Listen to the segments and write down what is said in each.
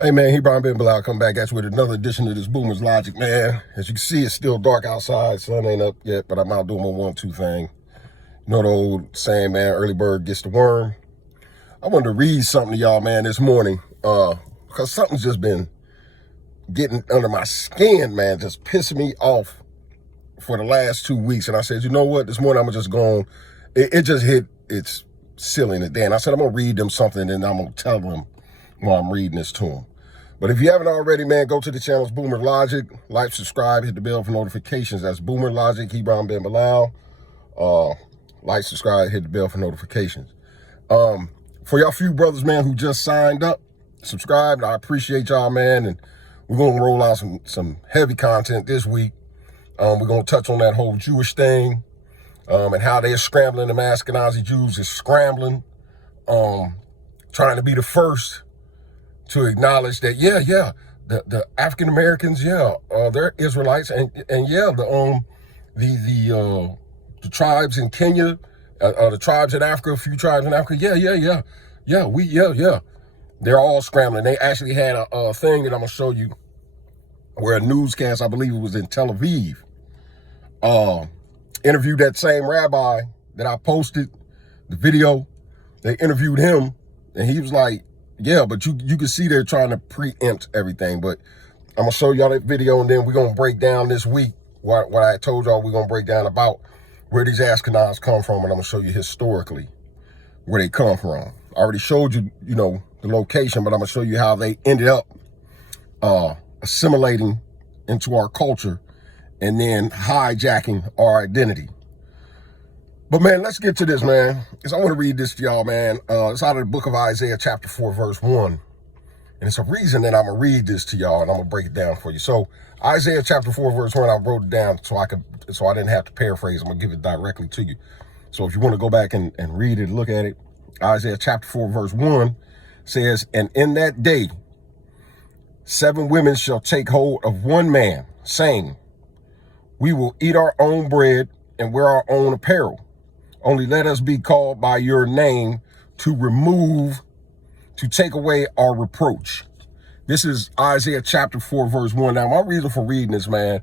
Hey man, Hebron Ben Bilal come back at you with another edition of this Boomer's Logic, man. As you can see, it's still dark outside. Sun ain't up yet, but I'm out doing my 1-2 thing. You know the old saying, man, early bird gets the worm. I wanted to read something to y'all, man, this morning, because something's just been getting under my skin, man, just pissing me off for the last 2 weeks. And I said, you know what, this morning I'm just going, it just hit its ceiling today. And I said, I'm going to read them something and I'm going to tell them while I'm reading this to them. But if you haven't already, man, go to the channel's Boomer Logic, like, subscribe, hit the bell for notifications. That's Boomer Logic, Hebron Ben Bilal. Like, subscribe, hit the bell for notifications. For y'all few brothers, man, who just signed up, subscribed, I appreciate y'all, man. And we're going to roll out some heavy content this week. We're going to touch on that whole Jewish thing and how they're scrambling. The Ashkenazi Jews is scrambling, trying to be the first to acknowledge that, the African Americans, they're Israelites, and the tribes in Kenya, the tribes in Africa, a few tribes in Africa, they're all scrambling. They actually had a thing that I'm gonna show you, where a newscast, I believe it was in Tel Aviv, interviewed that same rabbi that I posted the video. They interviewed him, and he was like, yeah, but you can see they're trying to preempt everything. But I'm going to show y'all that video, and then we're going to break down this week what I told y'all we're going to break down about where these Ashkenaz come from, and I'm going to show you historically where they come from. I already showed you, the location, but I'm going to show you how they ended up assimilating into our culture and then hijacking our identity. But, man, let's get to this, man. I want to read this to y'all, man. It's out of the book of Isaiah, chapter 4, verse 1. And it's a reason that I'm going to read this to y'all, and I'm going to break it down for you. So, Isaiah chapter 4, verse 1, I wrote it down so I didn't have to paraphrase. I'm going to give it directly to you. So, if you want to go back and read it, look at it. Isaiah chapter 4, verse 1 says, "And in that day, 7 women shall take hold of one man, saying, we will eat our own bread and wear our own apparel. Only let us be called by your name to take away our reproach." This is Isaiah chapter 4, verse 1. Now, my reason for reading this, man,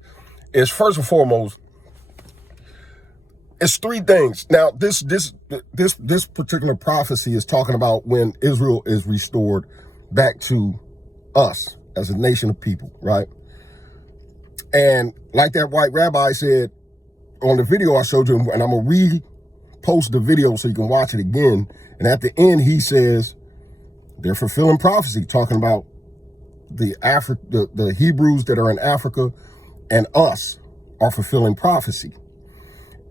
is first and foremost, it's 3 things. Now, this particular prophecy is talking about when Israel is restored back to us as a nation of people, right? And like that white rabbi said on the video I showed you, and I'm going to post the video so you can watch it again. And at the end, he says they're fulfilling prophecy, talking about the Hebrews that are in Africa and us are fulfilling prophecy.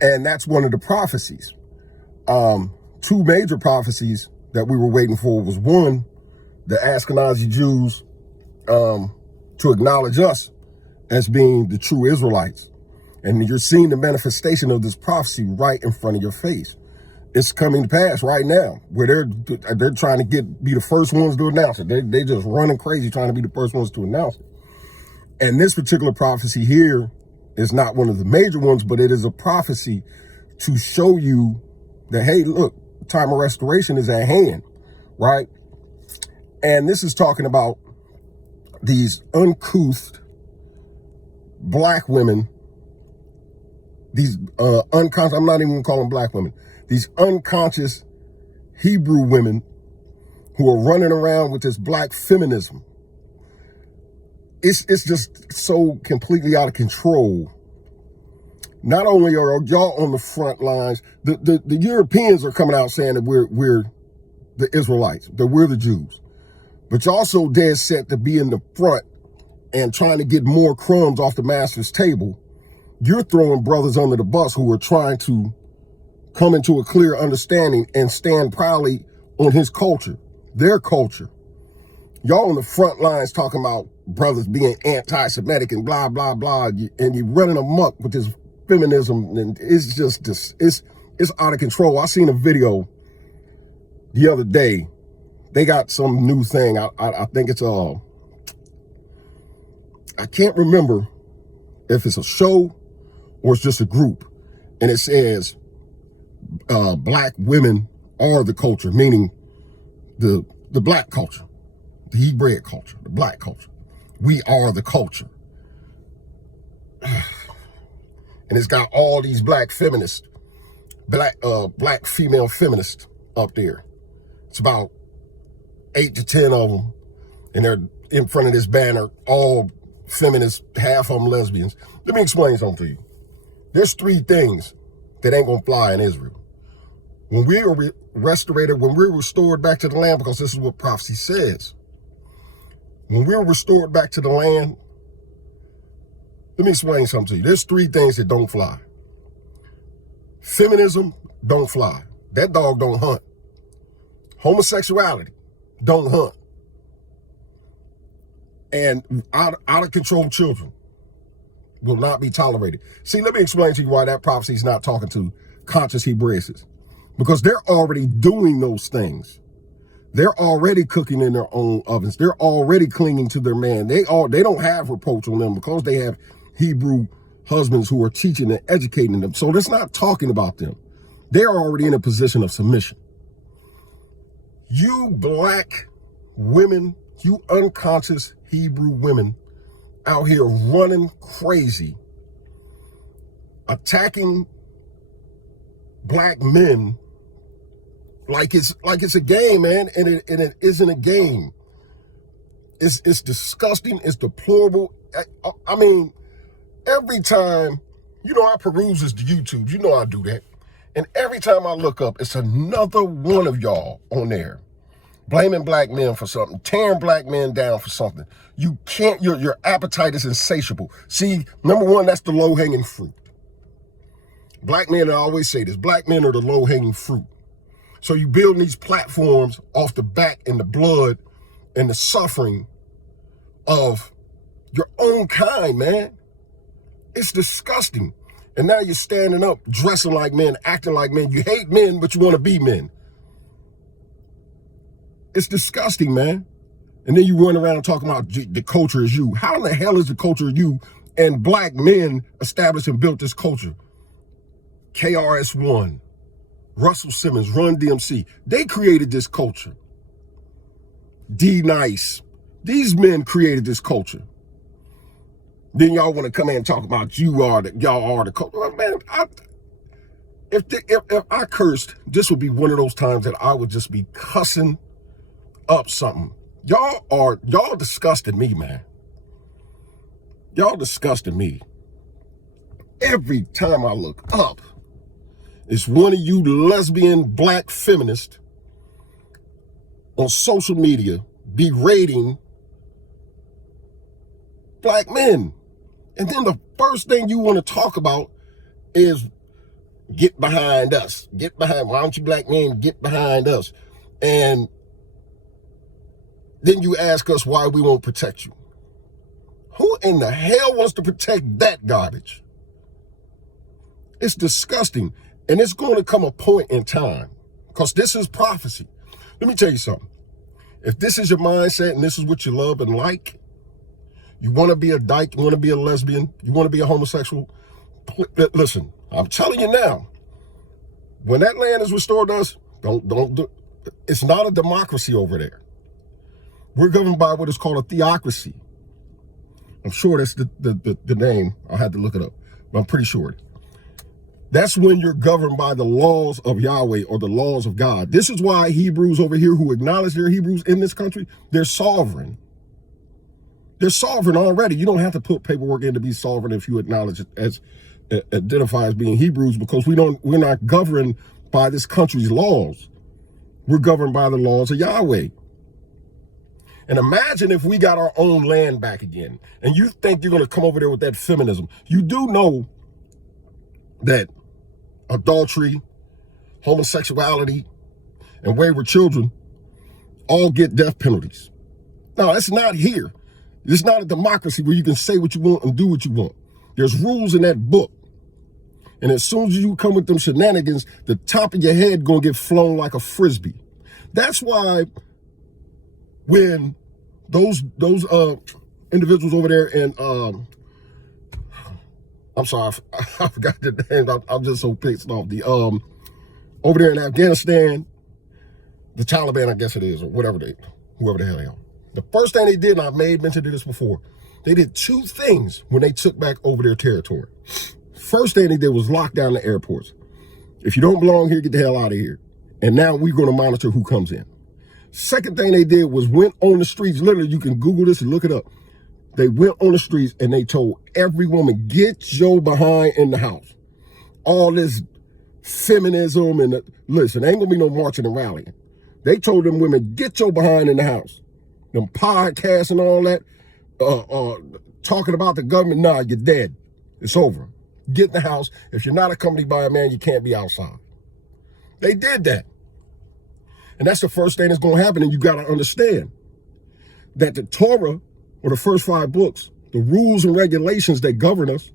And that's one of the prophecies. 2 major prophecies that we were waiting for was, one, the Ashkenazi Jews to acknowledge us as being the true Israelites. And you're seeing the manifestation of this prophecy right in front of your face. It's coming to pass right now, where they're trying to be the first ones to announce it. They just running crazy trying to be the first ones to announce it. And this particular prophecy here is not one of the major ones, but it is a prophecy to show you that, hey, look, time of restoration is at hand, right? And this is talking about these uncouth black women, these unconscious, I'm not even gonna call them black women, these unconscious Hebrew women who are running around with this black feminism. It's just so completely out of control. Not only are y'all on the front lines, the Europeans are coming out saying that we're the Israelites, that we're the Jews, but you're also dead set to be in the front and trying to get more crumbs off the master's table. You're throwing brothers under the bus who are trying to come into a clear understanding and stand proudly on his culture, their culture. Y'all on the front lines talking about brothers being anti-Semitic and blah, blah, blah, and you're running amok with this feminism, and it's just, it's out of control. I seen a video the other day. They got some new thing. I think it's I can't remember if it's a show or it's just a group, and it says black women are the culture, meaning the black culture. the Hebrew culture, the black culture. We are the culture. And it's got all these black feminists, black female feminists up there. It's about 8 to 10 of them. And they're in front of this banner, all feminists, half of them lesbians. Let me explain something to you. There's 3 things that ain't gonna fly in Israel. When we are restored, when we're restored back to the land, because this is what prophecy says. When we're restored back to the land, let me explain something to you. There's 3 things that don't fly. Feminism don't fly. That dog don't hunt. Homosexuality don't hunt. And out of control children will not be tolerated. See, let me explain to you why that prophecy is not talking to conscious Hebraists. Because they're already doing those things. They're already cooking in their own ovens. They're already clinging to their man. They don't have reproach on them because they have Hebrew husbands who are teaching and educating them. So that's not talking about them. They're already in a position of submission. You black women, you unconscious Hebrew women out here running crazy, attacking black men like it's a game, man, and it isn't a game. It's disgusting. It's deplorable. I mean, every time, I peruse the YouTubes. I do that. And every time I look up, it's another one of y'all on there blaming black men for something, tearing black men down for something. You can't, your appetite is insatiable. See, number one, that's the low-hanging fruit. Black men, I always say this, black men are the low-hanging fruit. So you build these platforms off the back and the blood and the suffering of your own kind, man. It's disgusting. And now you're standing up, dressing like men, acting like men. You hate men, but you want to be men. It's disgusting, man. And then you run around talking about the culture is you. How in the hell is the culture you and black men established and built this culture? KRS-One, Russell Simmons, Run DMC. They created this culture. D-Nice. These men created this culture. Then y'all want to come in and talk about y'all are the culture. Well, man, if I cursed, this would be one of those times that I would just be cussing up something. Y'all disgusted me, man. Y'all disgusted me. Every time I look up, it's one of you lesbian black feminists on social media berating black men. And then the first thing you want to talk about is get behind us. Why don't you black men get behind us? And then you ask us why we won't protect you. Who in the hell wants to protect that garbage? It's disgusting. And it's going to come a point in time, because this is prophecy. Let me tell you something. If this is your mindset and this is what you love and like, you want to be a dyke, you want to be a lesbian, you want to be a homosexual, listen, I'm telling you now, when that land is restored to us, don't do, it's not a democracy over there. We're governed by what is called a theocracy. I'm sure that's the name. I had to look it up, but I'm pretty sure. That's when you're governed by the laws of Yahweh or the laws of God. This is why Hebrews over here who acknowledge they're Hebrews in this country, they're sovereign. They're sovereign already. You don't have to put paperwork in to be sovereign if you acknowledge it as identify as being Hebrews, because we're not governed by this country's laws. We're governed by the laws of Yahweh. And imagine if we got our own land back again, and you think you're going to come over there with that feminism. You do know that adultery, homosexuality, and wayward children all get death penalties. Now, that's not here. It's not a democracy where you can say what you want and do what you want. There's rules in that book. And as soon as you come with them shenanigans, the top of your head gonna get flown like a Frisbee. That's why when those individuals over there in, I'm sorry, I forgot the name. I'm just so pissed off. Over there in Afghanistan, the Taliban, I guess it is, or whoever the hell they are. The first thing they did, and I may have mentioned this before, they did two things when they took back over their territory. First thing they did was lock down the airports. If you don't belong here, get the hell out of here. And now we're going to monitor who comes in. Second thing they did was went on the streets. Literally, you can Google this and look it up. They went on the streets and they told every woman, get your behind in the house. All this feminism and listen, ain't gonna be no marching and rallying. They told them women, get your behind in the house. Them podcasts and all that, talking about the government, nah, you're dead. It's over. Get in the house. If you're not accompanied by a man, you can't be outside. They did that. And that's the first thing that's going to happen. And you got to understand that the Torah, or the first 5 books, the rules and regulations that govern us,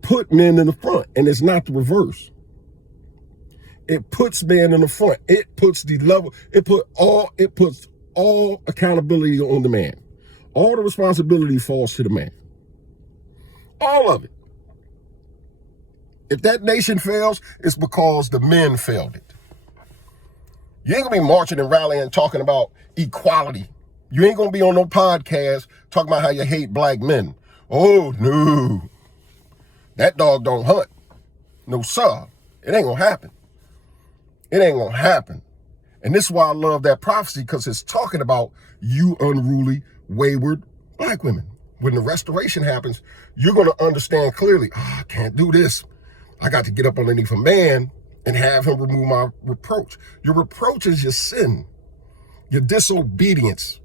put men in the front. And it's not the reverse. It puts men in the front. It puts the level, it puts all accountability on the man. All the responsibility falls to the man. All of it. If that nation fails, it's because the men failed it. You ain't gonna be marching and rallying talking about equality. You ain't gonna be on no podcast talking about how you hate black men. Oh, no. That dog don't hunt. No, sir. It ain't gonna happen. It ain't gonna happen. And this is why I love that prophecy, because it's talking about you unruly, wayward black women. When the restoration happens, you're gonna understand clearly, I can't do this. I got to get up underneath a man and have him remove my reproach. Your reproach is your sin, your disobedience.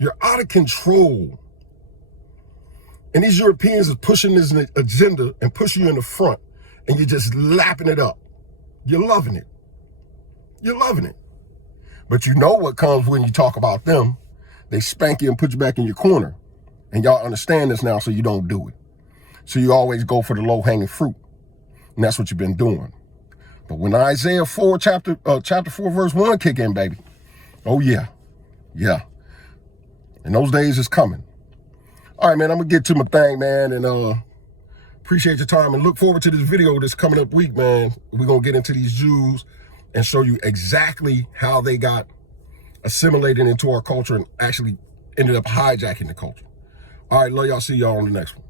You're out of control. And these Europeans are pushing this agenda and pushing you in the front, and you're just lapping it up. You're loving it. You're loving it. But you know what comes when you talk about them. They spank you and put you back in your corner. And y'all understand this now, so you don't do it. So you always go for the low-hanging fruit. And that's what you've been doing. But when Isaiah 4, chapter 4, verse 1 kick in, baby, oh yeah, yeah. And those days is coming. All right, man, I'm going to get to my thing, man, and appreciate your time, and look forward to this video this coming up week, man. We're going to get into these Jews and show you exactly how they got assimilated into our culture and actually ended up hijacking the culture. All right, love y'all. See y'all on the next one.